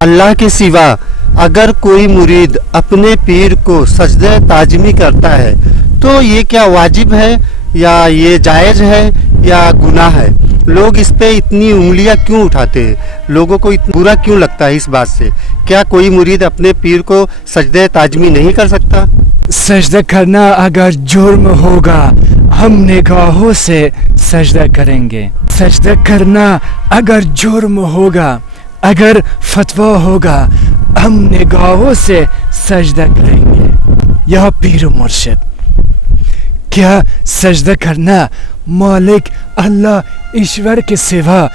اللہ کے سوا اگر کوئی مرید اپنے پیر کو سجدہ تعظیمی کرتا ہے تو یہ کیا واجب ہے یا یہ جائز ہے یا گناہ ہے؟ لوگ اس پہ اتنی انگلیاں کیوں اٹھاتے ہیں؟ لوگوں کو اتنا برا کیوں لگتا ہے اس بات سے؟ کیا کوئی مرید اپنے پیر کو سجدہ تعظیمی نہیں کر سکتا؟ سجدہ کرنا اگر جرم ہوگا ہم نگاہوں سے سجدہ کریں گے. سجدہ کرنا اگر جرم ہوگا، اگر فتویٰ ہوگا، ہم نگاہوں سے سجدہ کریں گے. یا پیر و مرشد، کیا سجدہ کرنا مالک اللہ ایشور کے سوا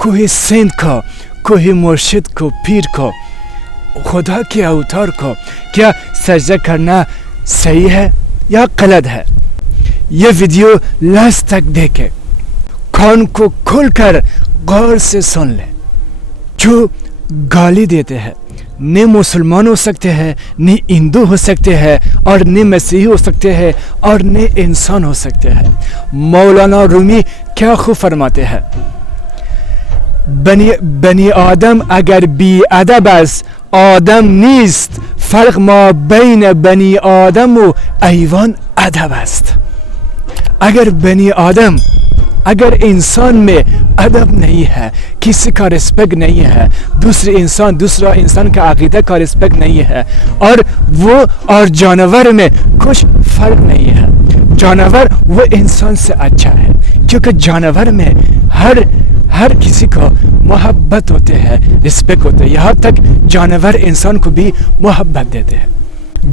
کوئی سینٹ کو، کوئی مرشد کو، پیر کو، خدا کے اوتار کو کیا سجدہ کرنا صحیح ہے یا غلط ہے؟ یہ ویڈیو لاسٹ تک دیکھیں، کان کو کھول کر غور سے سن لیں. جو گالی دیتے ہیں نہ مسلمان ہو سکتے ہیں، نہ ہندو ہو سکتے ہیں، اور نہ مسیحی ہو سکتے ہیں، اور نہ انسان ہو سکتے ہیں. مولانا رومی کیا خوب فرماتے ہیں، بنی آدم اگر بی ادب است آدم نیست، فرق ما بین بنی آدم و حیوان ادب است. اگر بنی آدم، اگر انسان میں ادب نہیں ہے، کسی کا رسپیکٹ نہیں ہے، دوسرا انسان کا عقیدہ کا رسپیکٹ نہیں ہے، اور وہ اور جانور میں کچھ فرق نہیں ہے. جانور وہ انسان سے اچھا ہے، کیونکہ جانور میں ہر کسی کو محبت ہوتے ہیں، رسپیکٹ ہوتے ہیں، یہاں تک جانور انسان کو بھی محبت دیتے ہیں.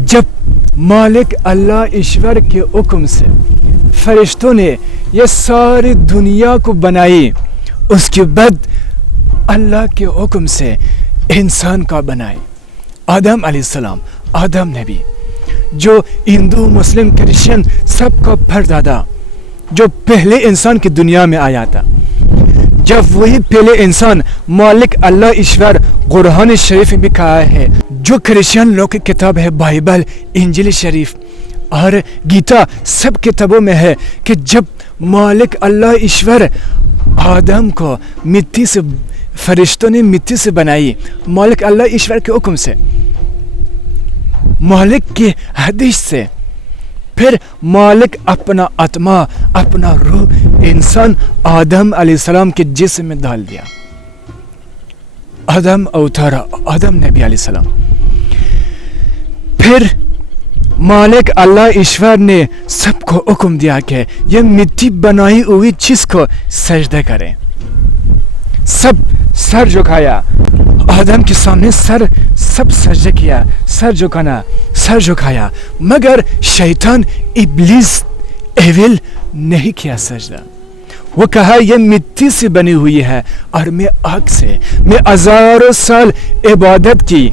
جب مالک اللہ ایشور کے حکم سے فرشتوں نے یہ ساری دنیا کو بنائی، اس کے بعد اللہ کے حکم سے انسان کا بنائی. آدم علیہ السلام، آدم نبی، جو ہندو مسلم کرسچن سب کا پردادا، جو پہلے انسان کی دنیا میں آیا تھا. جب وہی پہلے انسان مالک اللہ ایشور قرآن شریف میں بھی کہا ہے، جو کرسچن لوگ کی کتاب ہے بائبل، انجیل شریف اور گیتا، سب کتابوں میں ہے کہ جب مالک اللہ ایشور آدم کو مٹی سے، فرشتوں نے مٹی سے بنائی، مالک اللہ ایشور کے حکم سے، مالک کی حدیث سے، پھر مالک اپنا آتما، اپنا روح انسان آدم علیہ السلام کے جسم میں ڈال دیا. آدم اوتارا، آدم نبی علیہ السلام. پھر مالک اللہ ایشور نے سب کو حکم دیا کہ یہ مٹی بنائی ہوئی چیز کو سجدہ کریں. سب سر جھکایا، آدم کے سامنے سب سجدہ کیا، سر جھکایا، مگر شیطان ابلیس ایول نہیں کیا سجدہ. وہ کہا یہ مٹی سے بنی ہوئی ہے اور میں آگ سے، میں ہزاروں سال عبادت کی،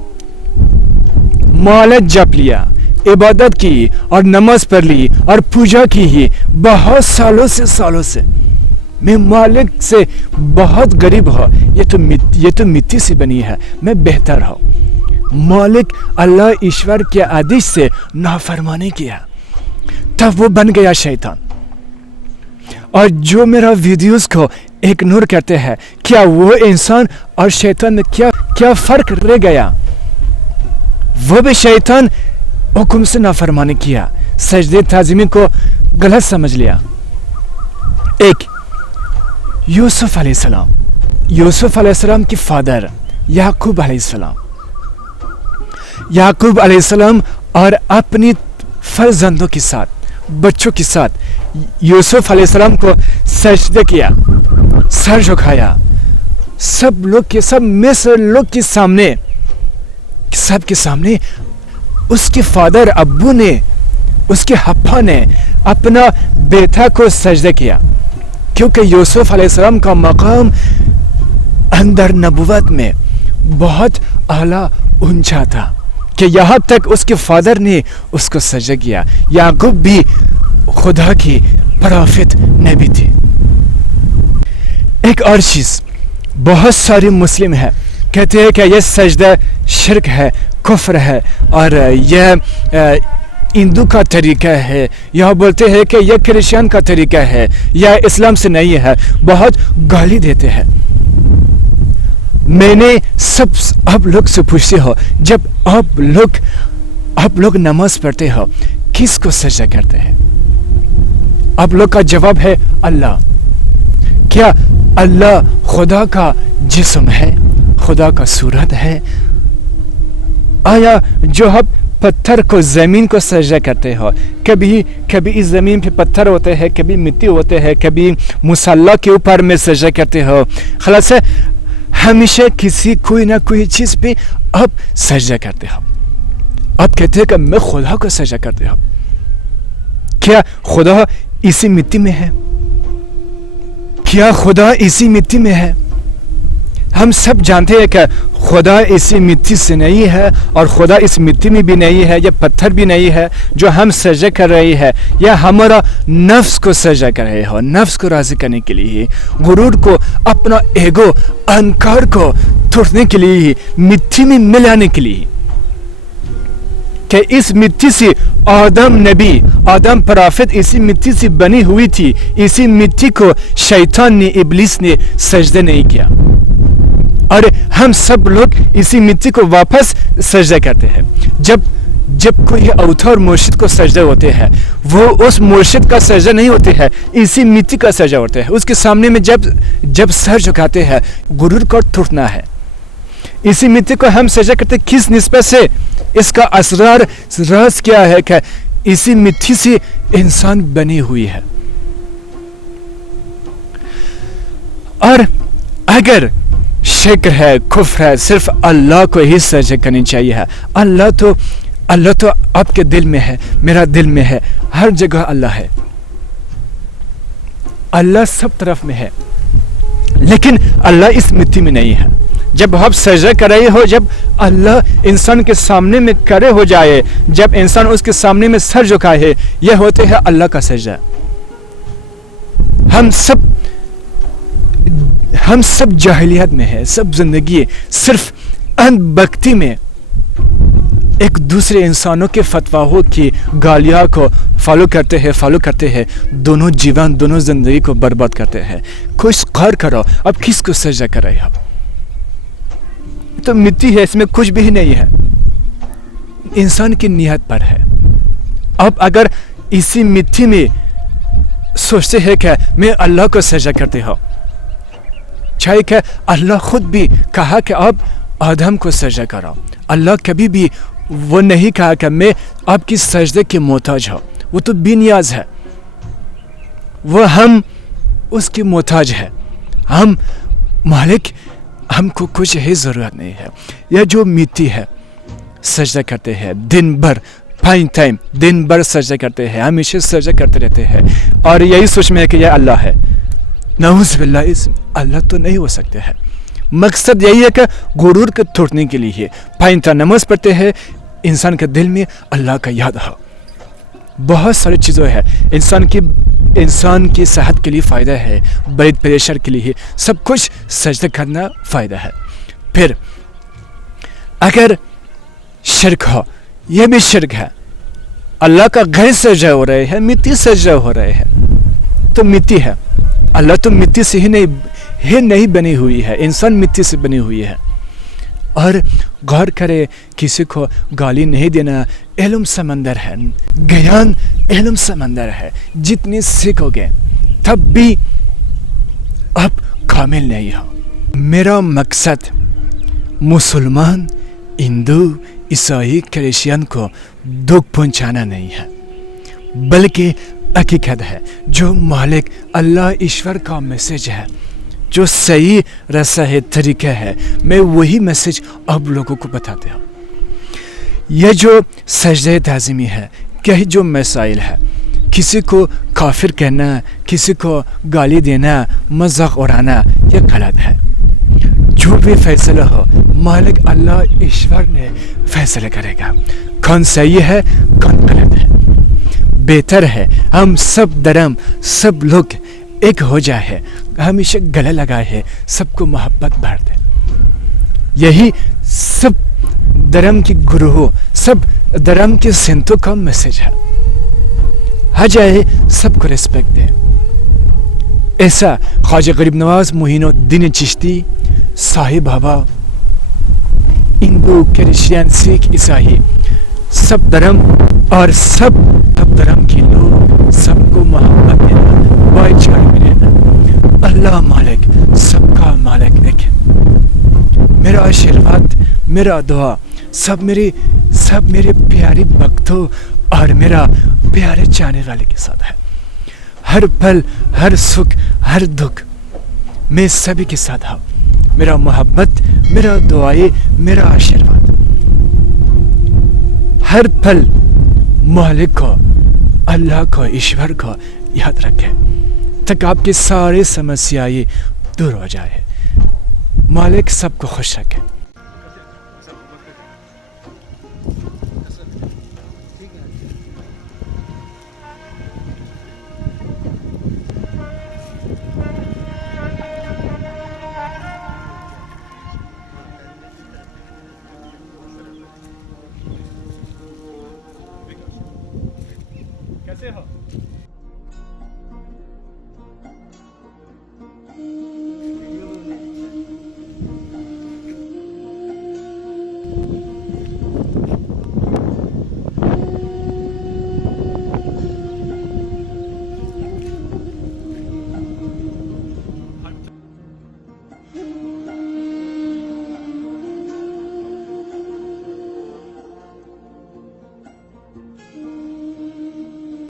مالک جپ لیا، عبادت کی اور نماز پڑھ لی اور پوجا کی ہی بہت سالوں سے میں مالک سے بہت غریب ہوں، یہ تو مٹی سے بنی ہے، میں بہتر ہوں. مالک اللہ ایشور کے آدیش سے نافرمانی کیا، تب وہ بن گیا شیطان. اور جو میرا ویڈیوز کو اگنور کرتے ہیں، کیا وہ انسان اور شیطان میں کیا فرق رہ گیا؟ وہ بھی شیطان حکم سے نافرمانی کیا، سجدے تعظیمی کو غلط سمجھ لیا. ایک یوسف علیہ السلام کی فادر یعقوب علیہ السلام اور اپنی فرزندوں کے ساتھ، بچوں کے ساتھ یوسف علیہ السلام کو سجدہ کیا، سر جھکایا، سب مصر لوگ کے سامنے، سب کے سامنے اس کے فادر ابو نے، اس کے ابا نے اپنا بیٹا کو سجدہ کیا، کیونکہ یوسف علیہ السلام کا مقام اندر نبوت میں بہت اعلیٰ اونچا تھا کہ یہاں تک اس کے فادر نے اس کو سجدہ کیا. یعقوب بھی خدا کی پرافت نبی تھے. ایک اور چیز، بہت سارے مسلم ہیں کہتے ہیں کہ یہ سجدہ شرک ہے، کفر ہے، اور یہ ہندو کا طریقہ ہے، یہ بولتے ہیں کہ یہ کرسچن کا طریقہ ہے، یا اسلام سے نہیں ہے، بہت گالی دیتے ہیں. میں نے سب آپ لوگ سے پوچھتے ہو جب آپ لوگ نماز پڑھتے ہو کس کو سجدہ کرتے ہیں؟ آپ لوگ کا جواب ہے اللہ. کیا اللہ خدا کا جسم ہے؟ خدا کا صورت ہے؟ آیا جو آپ پتھر کو زمین کو سجدہ کرتے ہو کبھی اس زمین پہ پتھر ہوتے ہیں کبھی مٹی ہوتے ہیں کبھی مصلی کے اوپر میں سجدہ کرتے ہو خلاص ہے ہمیشہ کسی کوئی نہ کوئی چیز پہ آپ سجدہ کرتے ہو. آپ کہتے ہیں کہ میں خدا کو سجدہ کرتے ہو. کیا خدا اسی مٹی میں ہے؟ کیا خدا اسی مٹی میں ہے؟ ہم سب جانتے ہیں کہ خدا اسی مٹی سے نہیں ہے اور خدا اس مٹی میں بھی نہیں ہے یا پتھر بھی نہیں ہے جو ہم سجدہ کر رہے ہیں یا ہمارا نفس کو سجدہ کر رہے ہو نفس کو راضی کرنے کے لیے غرور کو اپنا ایگو انکار کو توڑنے کے لیے مٹی میں ملانے کے لیے کہ اس مٹی سے آدم پرافت اسی مٹی سے بنی ہوئی تھی. اسی مٹی کو شیطان نے ابلیس نے سجدہ نہیں کیا اور ہم سب لوگ اسی مٹی کو واپس سجدہ کرتے ہیں. جب کوئی اوتار مرشد کو سجدہ ہوتے ہیں وہ اس مرشد کا سجدہ نہیں ہوتے ہیں اسی مٹی کا سجدہ ہوتے ہیں. اس کے سامنے میں جب سر جھکاتے ہیں غرور کو ٹوٹنا ہے. اسی مٹی کو ہم سجدہ کرتے کس نسبت سے؟ اس کا اسرار راز کیا ہے کہ اسی مٹی سے انسان بنی ہوئی ہے. اور اگر شرک ہے کفر ہے صرف اللہ کو ہی سجدہ کرنی چاہیے ہے. اللہ تو آپ کے دل میں ہے میرا دل میں ہے ہر جگہ اللہ ہے. اللہ سب طرف میں ہے لیکن اللہ اس مٹی میں نہیں ہے. جب آپ سجدہ کر رہے ہو جب اللہ انسان کے سامنے میں کھڑے ہو جائے جب انسان اس کے سامنے میں سر جھکائے یہ ہوتے ہیں اللہ کا سجدہ. ہم سب جاہلیت میں ہیں سب زندگی صرف اندھ بھکتی میں ایک دوسرے انسانوں کے فتواوں کی گالیاں کو فالو کرتے ہیں دونوں جیون دونوں زندگی کو برباد کرتے ہیں. کچھ غور کرو اب کس کو سجدہ کر رہے ہو؟ تو مٹی ہے اس میں کچھ بھی نہیں ہے انسان کی نیت پر ہے. اب اگر اسی مٹی میں سوچتے ہیں کہ میں اللہ کو سجدہ کرتے ہو چاہے کہ اللہ خود بھی کہا کہ آپ آدم کو سجدہ کرو. اللہ کبھی بھی وہ نہیں کہا کہ میں آپ کی سجدے کے محتاج ہوں. وہ تو بے نیاز ہے وہ ہم اس کی محتاج ہے. ہم مالک ہم کو کچھ ہی ضرورت نہیں ہے. یہ جو مٹی ہے سجدہ کرتے ہیں دن بھر ٹائم دن بھر سجدہ کرتے ہیں ہمیشہ سجدہ کرتے رہتے ہیں اور یہی سوچ میں ہے کہ یہ اللہ ہے. نعوذ باللہ اس اللہ تو نہیں ہو سکتے ہیں. مقصد یہی ہے کہ غرور کو توڑنے کے لیے نماز پڑھتے ہیں انسان کے دل میں اللہ کا یاد ہو. بہت ساری چیزیں ہیں انسان کی صحت کے لیے فائدہ ہے بلڈ پریشر کے لیے سب کچھ سجدہ کرنا فائدہ ہے. پھر اگر شرک ہو یہ بھی شرک ہے. اللہ کا غیر سجدہ ہو رہے ہیں مٹی سجدہ ہو رہے ہیں تو مٹی ہے. اللہ تو مٹی سے ہی نہیں بنی ہوئی ہے انسان مٹی سے بنی ہوئی ہے. اور غور کرے کسی کو گالی نہیں دینا علم سمندر ہے گیان علم سمندر ہے. جتنی سیکھو گے تب بھی آپ کامل نہیں ہو. میرا مقصد مسلمان ہندو عیسائی کرسچین کو دکھ پہنچانا نہیں ہے بلکہ حقیقت ہے جو مالک اللہ ایشور کا میسج ہے جو صحیح رسہ ہے طریقہ ہے میں وہی میسج اب لوگوں کو بتاتے ہوں. یہ جو سجدہ تعظیمی ہے کہ جو مسائل ہے کسی کو کافر کہنا کسی کو گالی دینا مذاق اڑانا یہ غلط ہے. جو بھی فیصلہ ہو مالک اللہ ایشور نے فیصلہ کرے گا کون صحیح ہے کون غلط ہے. بہتر ہے ہم سب لوگ ایک ہو جائے ہمیشہ گلے لگائے ہے سب کو محبت بھر دے. یہی سب دھرم کی گروہ سب دھرم کے سنتوں کا میسج ہے. ہر جائے سب کو ریسپیکٹ دے. ایسا خواجہ غریب نواز معین الدین چشتی صاحب ہوا، ہندو کرسچین سکھ عیسائی سب دھرم اور سب دھرم کے لوگ سب کو محبت دینا، بھائی چارے میں رہنا۔ اللہ مالک، سب کا مالک ایک ہے۔ میرا آشیرواد، میرا دعا سب میرے پیارے بھکتوں اور میرا پیارے چاہنے والے کے ساتھ ہے۔ ہر پل، ہر سکھ، ہر دکھ میں سبھی کے ساتھ ہوں۔ میرا محبت، میرا دعائیں، میرا آشیرواد ہر پل مالک کو، اللہ کو، ایشور کو یاد رکھے تک آپ کی ساری سمسیائیں دور ہو جائے۔ مالک سب کو خوش رکھے۔ کیسے ہو؟